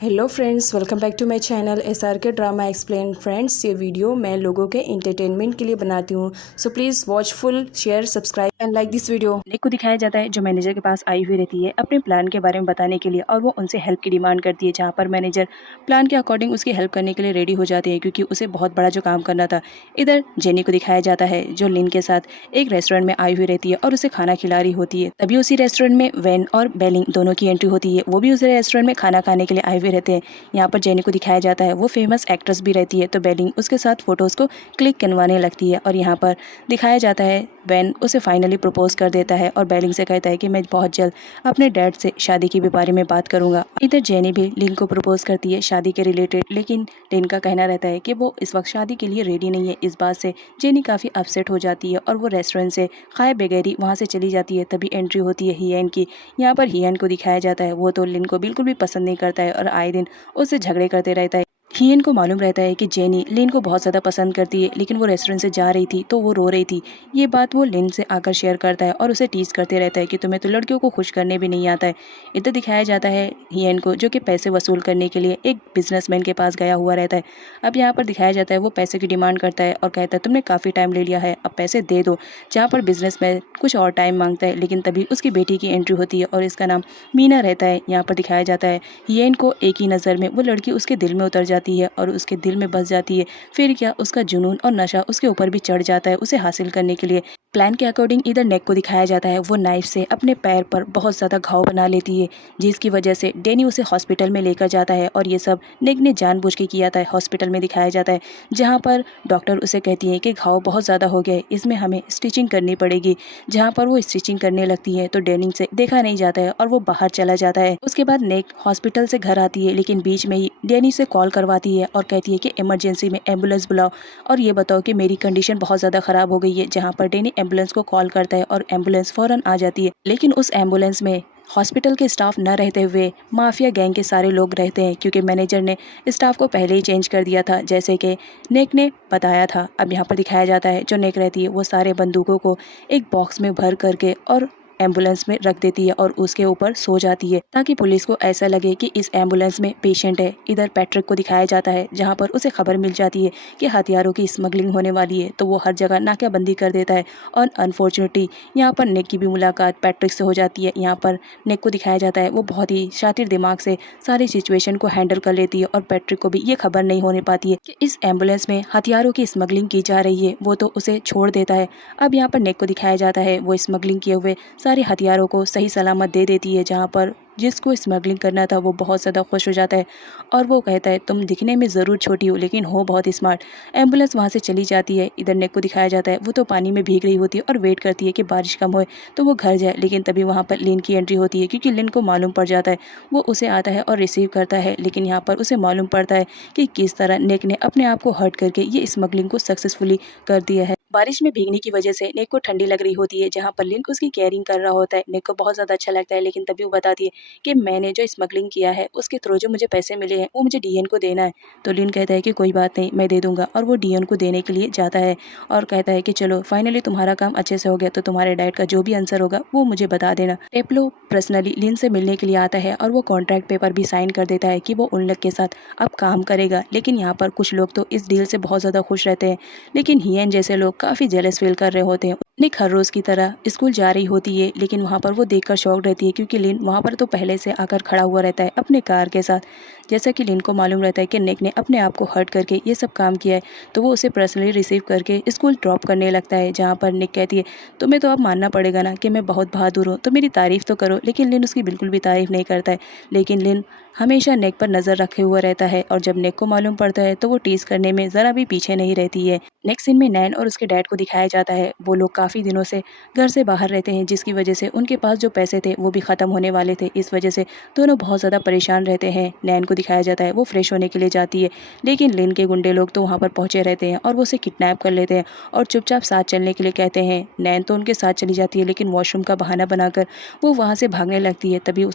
Hello friends, welcome back to my channel SRK drama explain. Friends, ये video मैं लोगों के एंटरटेनमेंट के लिए बनाती हूँ, so please watch full, share, subscribe and like this video. निक को दिखाया जाता है जो मैनेजर के पास आई हुई रहती है अपने प्लान के बारे में बताने के लिए, और वो उनसे हेल्प की डिमांड करती है, जहाँ पर मैनेजर प्लान के अकॉर्डिंग उसकी हेल्प करने के लिए रेडी हो जाते हैं, क्योंकि उसे बहुत बड़ा जो काम करना था। इधर जेनी को दिखाया जाता है जो लिन के साथ एक रेस्टोरेंट में आई हुई रहती है और उसे खाना खिला रही होती है। तभी उसी रेस्टोरेंट में वैन और बेलिंग दोनों की एंट्री होती है, वो भी उस रेस्टोरेंट में खाना खाने के लिए आए हुए रहते हैं। यहाँ पर जेनी को दिखाया जाता है वो फेमस एक्ट्रेस भी रहती है, तो बेलिंग उसके साथ फोटोज को क्लिक करवाने लगती है। और यहाँ पर दिखाया जाता है वैन उसे फाइनली प्रपोज कर देता है और बेलिंग से कहता है कि मैं बहुत जल्द अपने डैड से शादी के भी बारे में बात करूंगा। इधर जेनी भी लिन को प्रपोज करती है शादी के रिलेटेड, लेकिन लिन का कहना रहता है कि वो इस वक्त शादी के लिए रेडी नहीं है। इस बात से जेनी काफ़ी अपसेट हो जाती है और वो रेस्टोरेंट से खाए बगैर ही वहाँ से चली जाती है। तभी एंट्री होती है हियन की। यहाँ पर हियन को दिखाया जाता है वो तो लिन को बिल्कुल भी पसंद नहीं करता है और आए दिन उससे झगड़े करते रहता है। हियन को मालूम रहता है कि जेनी लिन को बहुत ज़्यादा पसंद करती है, लेकिन वो रेस्टोरेंट से जा रही थी तो वो रो रही थी। ये बात वो लिन से आकर शेयर करता है और उसे टीज करते रहता है कि तुम्हें तो लड़कियों को खुश करने भी नहीं आता है। इधर दिखाया जाता है हियन को जो कि पैसे वसूल करने के लिए एक बिजनेसमैन के पास गया हुआ रहता है। अब यहाँ पर दिखाया जाता है वो पैसे की डिमांड करता है और कहता है तुमने काफ़ी टाइम ले लिया है, अब पैसे दे दो। जहाँ पर बिजनेसमैन कुछ और टाइम मांगता है, लेकिन तभी उसकी बेटी की एंट्री होती है और इसका नाम मीना रहता है। यहाँ पर दिखाया जाता है हियन को एक ही नज़र में वो लड़की उसके दिल में उतर जाती है और उसके दिल में बस जाती है। फिर क्या, उसका जुनून और नशा उसके ऊपर भी चढ़ जाता है उसे हासिल करने के लिए। प्लान के अकॉर्डिंग इधर नेक को दिखाया जाता है वो नाइफ से अपने पैर पर बहुत ज़्यादा घाव बना लेती है, जिसकी वजह से डेनी उसे हॉस्पिटल में लेकर जाता है। और ये सब नेक ने जानबूझ के किया था। हॉस्पिटल में दिखाया जाता है जहाँ पर डॉक्टर उसे कहती है कि घाव बहुत ज़्यादा हो गया है, इसमें हमें स्टिचिंग करनी पड़ेगी। जहाँ पर वो स्टिचिंग करने लगती है तो डेनी से देखा नहीं जाता है और वो बाहर चला जाता है। उसके बाद नेक हॉस्पिटल से घर आती है, लेकिन बीच में ही डेनी से कॉल करवाती है और कहती है कि इमरजेंसी में एम्बुलेंस बुलाओ और ये बताओ कि मेरी कंडीशन बहुत ज़्यादा ख़राब हो गई है। जहाँ पर डेनी एम्बुलेंस को कॉल करता है और एम्बुलेंस फ़ौरन आ जाती है, लेकिन उस एम्बुलेंस में हॉस्पिटल के स्टाफ न रहते हुए माफिया गैंग के सारे लोग रहते हैं, क्योंकि मैनेजर ने स्टाफ को पहले ही चेंज कर दिया था, जैसे कि नेक ने बताया था। अब यहाँ पर दिखाया जाता है जो नेक रहती है वो सारे बंदूकों को एक बॉक्स में भर करके और एम्बुलेंस में रख देती है और उसके ऊपर सो जाती है, ताकि पुलिस को ऐसा लगे कि इस एम्बुलेंस में पेशेंट है। इधर पैट्रिक को दिखाया जाता है जहाँ पर उसे खबर मिल जाती है कि हथियारों की स्मगलिंग होने वाली है, तो वो हर जगह नाकाबंदी कर देता है। और अनफॉर्चुनेटली यहाँ पर नेक की भी मुलाकात पैट्रिक से हो जाती है। यहाँ पर नेक को दिखाया जाता है वो बहुत ही शातिर दिमाग से सारी सिचुएशन को हैंडल कर लेती है और पैट्रिक को भी ये खबर नहीं होने पाती है कि इस एम्बुलेंस में हथियारों की स्मगलिंग की जा रही है। वो तो उसे छोड़ देता है। अब यहाँ पर नेक को दिखाया जाता है वो स्मगलिंग किए हुए सारे हथियारों को सही सलामत दे देती है, जहाँ पर जिसको स्मगलिंग करना था वो बहुत ज़्यादा खुश हो जाता है और वो कहता है तुम दिखने में ज़रूर छोटी हो लेकिन हो बहुत स्मार्ट। एम्बुलेंस वहाँ से चली जाती है। इधर नेक को दिखाया जाता है वो तो पानी में भीग रही होती है और वेट करती है कि बारिश कम होए तो वो घर जाए, लेकिन तभी वहाँ पर लिन की एंट्री होती है, क्योंकि लिन को मालूम पड़ जाता है। वो उसे आता है और रिसीव करता है, लेकिन यहाँ पर उसे मालूम पड़ता है कि किस तरह नेक ने अपने आप को हर्ट करके ये स्मगलिंग को सक्सेसफुली कर दिया है। बारिश में भीगने की वजह से नेक को ठंडी लग रही होती है, जहाँ पर लिन उसकी केयरिंग कर रहा होता है। नेक को बहुत ज़्यादा अच्छा लगता है, लेकिन तभी वो बताती है कि मैंने जो स्मगलिंग किया है उसके थ्रू जो मुझे पैसे मिले हैं वो मुझे डीएन को देना है। तो लिन कहता है कि कोई बात नहीं, मैं दे दूंगा, और वो डीएन को देने के लिए जाता है और कहता है कि चलो फाइनली तुम्हारा काम अच्छे से हो गया, तो तुम्हारे डैड का जो भी आंसर होगा वो मुझे बता देना। टेप्लो पर्सनली लिन से मिलने के लिए आता है और वो कॉन्ट्रैक्ट पेपर भी साइन कर देता है कि वो उन लोग के साथ अब काम करेगा। लेकिन यहाँ पर कुछ लोग तो इस डील से बहुत ज़्यादा खुश रहते हैं, लेकिन हियन जैसे लोग काफ़ी जेलस फील कर रहे होते हैं। निक हर रोज़ की तरह स्कूल जा रही होती है, लेकिन वहाँ पर वो देखकर शॉक रहती है, क्योंकि लिन वहाँ पर तो पहले से आकर खड़ा हुआ रहता है अपने कार के साथ। जैसा कि लिन को मालूम रहता है कि निक ने अपने आप को हर्ट करके ये सब काम किया है, तो वो उसे पर्सनली रिसीव करके स्कूल ड्रॉप करने लगता है। जहाँ पर निक कहती है तुम्हें तो अब मानना पड़ेगा ना कि मैं बहुत बहादुर हूँ, तो मेरी तारीफ़ तो करो। लेकिन लिन उसकी बिल्कुल भी तारीफ़ नहीं करता है, लेकिन लिन हमेशा नेक पर नज़र रखे हुआ रहता है और जब नेक को मालूम पड़ता है तो वो टीज करने में ज़रा भी पीछे नहीं रहती है। नेक्स्ट सीन में नैन और उसके डैड को दिखाया जाता है। वो लोग काफ़ी दिनों से घर से बाहर रहते हैं, जिसकी वजह से उनके पास जो पैसे थे वो भी ख़त्म होने वाले थे। इस वजह से दोनों बहुत ज़्यादा परेशान रहते हैं। नैन को दिखाया जाता है वो फ्रेश होने के लिए जाती है, लेकिन लिन के गुंडे लोग तो वहाँ पर पहुँचे रहते हैं और वो उसे किडनैप कर लेते हैं और चुपचाप साथ चलने के लिए कहते हैं। नैन तो उनके साथ चली जाती है, लेकिन वॉशरूम का बहाना बनाकर वो वहाँ से भागने लगती है। तभी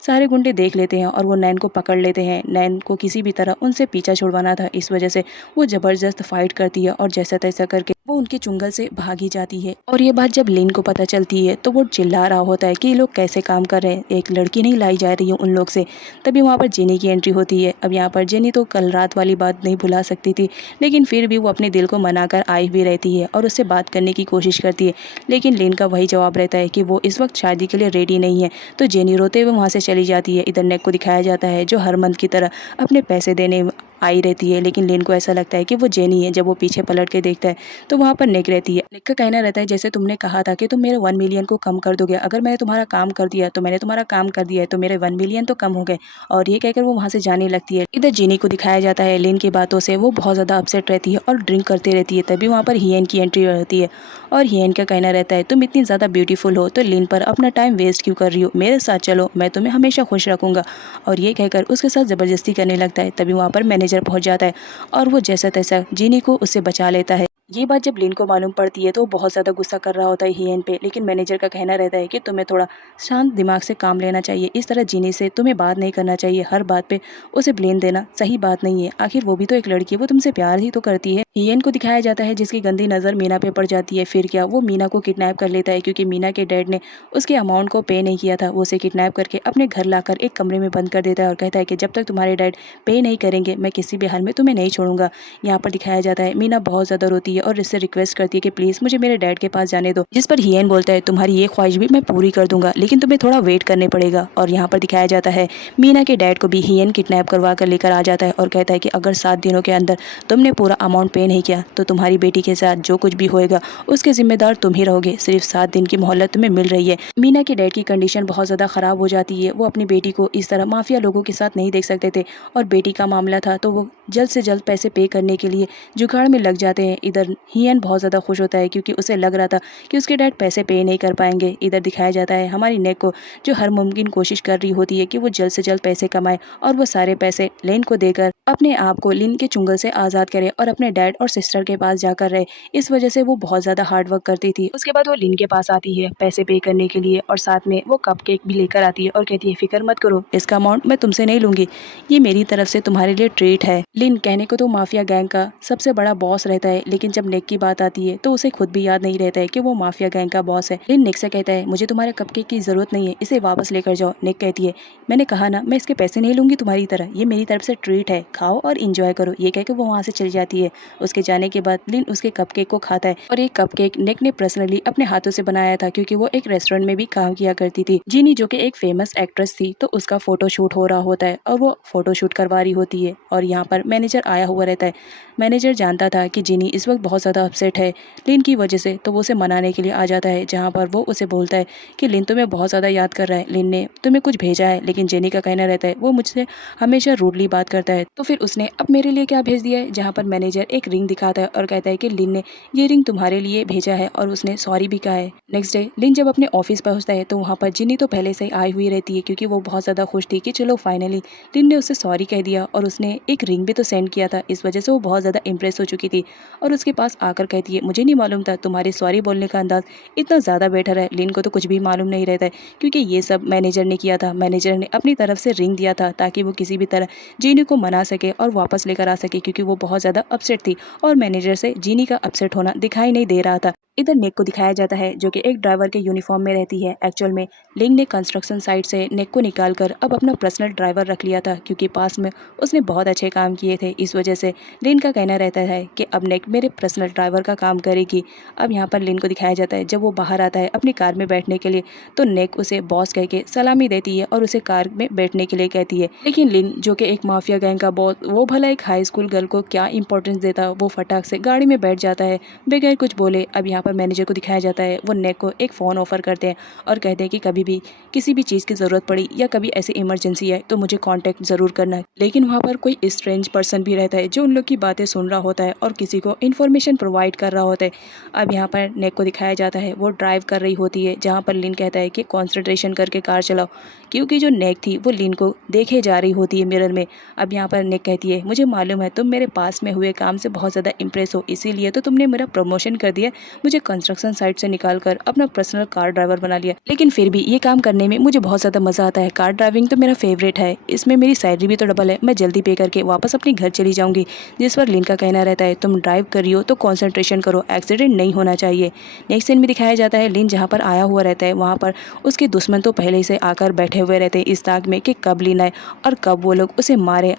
सारे गुंडे देख लेते हैं और वो नैन को पकड़ लेते हैं। नैन को किसी भी तरह उनसे पीछा छुड़वाना था, इस वजह से वो ज़बरदस्त फाइट करती है और जैसा तैसा करके वो उनके चुंगल से भागी जाती है। और ये बात जब लिन को पता चलती है तो वो चिल्ला रहा होता है कि ये लोग कैसे काम कर रहे हैं, एक लड़की नहीं लाई जा रही है उन लोग से। तभी वहाँ पर जेनी की एंट्री होती है। अब यहाँ पर जेनी तो कल रात वाली बात नहीं भुला सकती थी, लेकिन फिर भी वो अपने दिल को मनाकर आई हुई रहती है और उससे बात करने की कोशिश करती है। लेकिन लिन का वही जवाब रहता है कि वो इस वक्त शादी के लिए रेडी नहीं है। तो जेनी रोते हुए वहाँ से चली जाती है। इधर नेक को दिखाया जाता है जो हर मंथ की तरह अपने पैसे देने आई रहती है, लेकिन लिन को ऐसा लगता है कि वो जेनी है। जब वो पीछे पलट के देखता है तो वहाँ पर निक रहती है। निक का कहना रहता है जैसे तुमने कहा था कि तुम मेरे 1 मिलियन को कम कर दोगे, अगर मैंने तुम्हारा काम कर दिया तो मैंने तुम्हारा काम कर दिया है, तो मेरे 1 मिलियन तो कम हो गए। और ये कहकर वो वहाँ से जाने लगती है। इधर जेनी को दिखाया जाता है लिन की बातों से वो बहुत ज़्यादा अपसेट रहती है और ड्रिंक करती रहती है। तभी वहाँ पर हियन की एंट्री रहती है और हियन का कहना रहता है तुम इतनी ज़्यादा ब्यूटीफुल हो तो लिन पर अपना टाइम वेस्ट क्यों कर रही हो, मेरे साथ चलो, मैं तुम्हें हमेशा खुश रखूँगा। और ये कहकर उसके साथ ज़बरदस्ती करने लगता है। तभी वहाँ पर मैनेजर पहुँच जाता है और वो जैसा तैसा जेनी को उससे बचा लेता है। ये बात जब लिन को मालूम पड़ती है तो वो बहुत ज़्यादा गुस्सा कर रहा होता है हियन पे, लेकिन मैनेजर का कहना रहता है कि तुम्हें थोड़ा शांत दिमाग से काम लेना चाहिए, इस तरह जीनी से तुम्हें बात नहीं करना चाहिए, हर बात पे उसे ब्लेम देना सही बात नहीं है, आखिर वो भी तो एक लड़की है, वो तुमसे प्यार ही तो करती है। हियन को दिखाया जाता है जिसकी गंदी नज़र मीना पे पड़ जाती है। फिर क्या, वो मीना को किडनैप कर लेता है क्योंकि मीना के डैड ने उसके अमाउंट को पे नहीं किया था। वो उसे किडनैप करके अपने घर लाकर एक कमरे में बंद कर देता है और कहता है कि जब तक तुम्हारे डैड पे नहीं करेंगे मैं किसी भी हाल में तुम्हें नहीं छोड़ूंगा। यहाँ पर दिखाया जाता है मीना बहुत ज़्यादा रोती है और इससे रिक्वेस्ट करती है कि प्लीज़ मुझे मेरे डैड के पास जाने दो, जिस पर हियन बोलता है तुम्हारी ये ख्वाहिश भी मैं पूरी कर दूंगा, लेकिन तुम्हें थोड़ा वेट करने पड़ेगा। और यहाँ पर दिखाया जाता है मीना के डैड को भी हियन किडनैप करवा कर लेकर आ जाता है और कहता है कि अगर 7 दिनों के अंदर तुमने पूरा अमाउंट पे नहीं किया तो तुम्हारी बेटी के साथ जो कुछ भी होएगा उसके जिम्मेदार तुम ही रहोगे, सिर्फ 7 दिन की मोहलत तुम्हें मिल रही है। मीना के डैड की कंडीशन बहुत ज़्यादा ख़राब हो जाती है, वो अपनी बेटी को इस तरह माफिया लोगों के साथ नहीं देख सकते थे और बेटी का मामला था तो वो जल्द से जल्द पैसे पे करने के लिए जुगाड़ में लग जाते हैं। इधर हियन बहुत ज़्यादा खुश होता है क्योंकि उसे लग रहा था कि उसके डैड पैसे पे नहीं कर पाएंगे। इधर दिखाया जाता है हमारी नेक को जो हर मुमकिन कोशिश कर रही होती है कि वो जल्द से जल्द पैसे कमाए और वो सारे पैसे लिन को देकर अपने आप को लिन के चुंगल से आज़ाद करे और अपने डैड और सिस्टर के पास जाकर रहे। इस वजह से वो बहुत ज़्यादा हार्ड वर्क करती थी। उसके बाद वो लिन के पास आती है पैसे पे करने के लिए और साथ में वो कप केक भी लेकर आती है और कहती है फिक्र मत करो, इसका अमाउंट मैं तुमसे नहीं लूंगी, ये मेरी तरफ से तुम्हारे लिए ट्रीट है। लिन कहने को तो माफिया गैंग का सबसे बड़ा बॉस रहता है, लेकिन जब नेक की बात आती है तो उसे खुद भी याद नहीं रहता है कि वो माफिया गैंग का बॉस है। लिन नेक से कहता है मुझे तुम्हारे कपकेक की जरूरत नहीं है, इसे वापस लेकर जाओ। नेक कहती है मैंने कहा ना मैं इसके पैसे नहीं लूंगी तुम्हारी तरह, ये मेरी तरफ से ट्रीट है, खाओ और इंजॉय करो। ये कहकर वो वहाँ से चली जाती है। उसके जाने के बाद लिन उसके कपकेक को खाता है और ये कपकेक नेक ने पर्सनली अपने हाथों से बनाया था क्योंकि वो एक रेस्टोरेंट में भी काम किया करती थी। जीनी जो कि एक फेमस एक्ट्रेस थी तो उसका फोटो शूट हो रहा होता है और वो फोटो शूट करवा रही होती है और यहाँ पर मैनेजर आया हुआ रहता है। मैनेजर जानता था कि जीनी इस वक्त बहुत ज़्यादा अपसेट है लिन की वजह से, तो वो उसे मनाने के लिए आ जाता है, जहाँ पर वो उसे बोलता है कि लिन तुम्हें बहुत ज़्यादा याद कर रहा है, लिन ने तुम्हें कुछ भेजा है। लेकिन जेनी का कहना रहता है वो मुझसे हमेशा रूडली बात करता है, तो फिर उसने अब मेरे लिए क्या भेज दिया है। जहाँ पर मैनेजर एक रिंग दिखाता है और कहता है कि लिन ने ये रिंग तुम्हारे लिए भेजा है और उसने सॉरी भी कहा है। नेक्स्ट डे लिन जब अपने ऑफिस पहुँचता है तो वहाँ पर जिनी तो पहले से ही आई हुई रहती है क्योंकि वो बहुत ज़्यादा खुश थी कि चलो फाइनली लिन ने उसे सॉरी कह दिया और उसने एक रिंग भी तो सेंड किया था। इस वजह से वो बहुत ज़्यादा इंप्रेस हो चुकी थी और उसके पास आकर कहती है मुझे नहीं मालूम था तुम्हारे सॉरी बोलने का अंदाज इतना ज़्यादा बेटर है। लिन को तो कुछ भी मालूम नहीं रहता है क्योंकि ये सब मैनेजर ने किया था। मैनेजर ने अपनी तरफ से रिंग दिया था ताकि वो किसी भी तरह जीनी को मना सके और वापस लेकर आ सके क्योंकि वो बहुत ज़्यादा अपसेट थी और मैनेजर से जीनी का अपसेट होना दिखाई नहीं दे रहा था। इधर नेक को दिखाया जाता है जो कि एक ड्राइवर के यूनिफॉर्म में रहती है। एक्चुअल में लिंग ने कंस्ट्रक्शन साइट से नेक को निकालकर अब अपना पर्सनल ड्राइवर रख लिया था क्योंकि पास में उसने बहुत अच्छे काम किए थे। इस वजह से लिन का कहना रहता है कि अब नेक मेरे पर्सनल ड्राइवर का काम करेगी। अब यहाँ पर लिन को दिखाया जाता है जब वो बाहर आता है अपनी कार में बैठने के लिए तो नेक उसे बॉस कह के सलामी देती है और उसे कार में बैठने के लिए कहती है। लेकिन लिन जो कि एक माफिया गैंग का बॉस, वो भला एक हाई स्कूल गर्ल को क्या इंपॉर्टेंस देता, वो फटाक से गाड़ी में बैठ जाता है बगैर कुछ बोले। अब यहाँ पर मैनेजर को दिखाया जाता है वो नेक को एक फ़ोन ऑफर करते हैं और कहते हैं कि कभी भी किसी भी चीज़ की ज़रूरत पड़ी या कभी ऐसी इमरजेंसी है तो मुझे कांटेक्ट ज़रूर करना है। लेकिन वहाँ पर कोई स्ट्रेंज पर्सन भी रहता है जो उन लोग की बातें सुन रहा होता है और किसी को इन्फॉर्मेशन प्रोवाइड कर रहा होता है। अब यहाँ पर नेक को दिखाया जाता है वो ड्राइव कर रही होती है जहाँ पर लिन कहता है कि कॉन्सेंट्रेशन करके कार चलाओ क्योंकि जो नेक थी वो लिन को देखे जा रही होती है मिरर में। अब यहाँ पर नेक कहती है मुझे मालूम है तुम मेरे पास में हुए काम से बहुत ज़्यादा इंप्रेस हो, इसीलिए तो तुमने मेरा प्रमोशन कर दिया, मुझे कंस्ट्रक्शन साइट से निकालकर अपना पर्सनल कार ड्राइवर बना लिया। लेकिन फिर भी ये काम करने में मुझे बहुत ज़्यादा मज़ा आता है। कार ड्राइविंग तो मेरा फेवरेट है। इसमें मेरी सैलरी भी तो डबल है। मैं जल्दी पे करके वापस अपने घर चली जाऊँगी। जिस पर लिन का कहना रहता है, तुम ड्राइव कर रही हो तो कॉन्सेंट्रेशन करो, एक्सीडेंट नहीं होना चाहिए। नेक्स्ट सीन में दिखाया जाता है लिन जहाँ पर आया हुआ रहता है, वहाँ पर उसके दुश्मन तो पहले से आकर बैठे हुए रहते हैं इस ताक में कि कब लिन आए और कब वो लोग उसे मारे।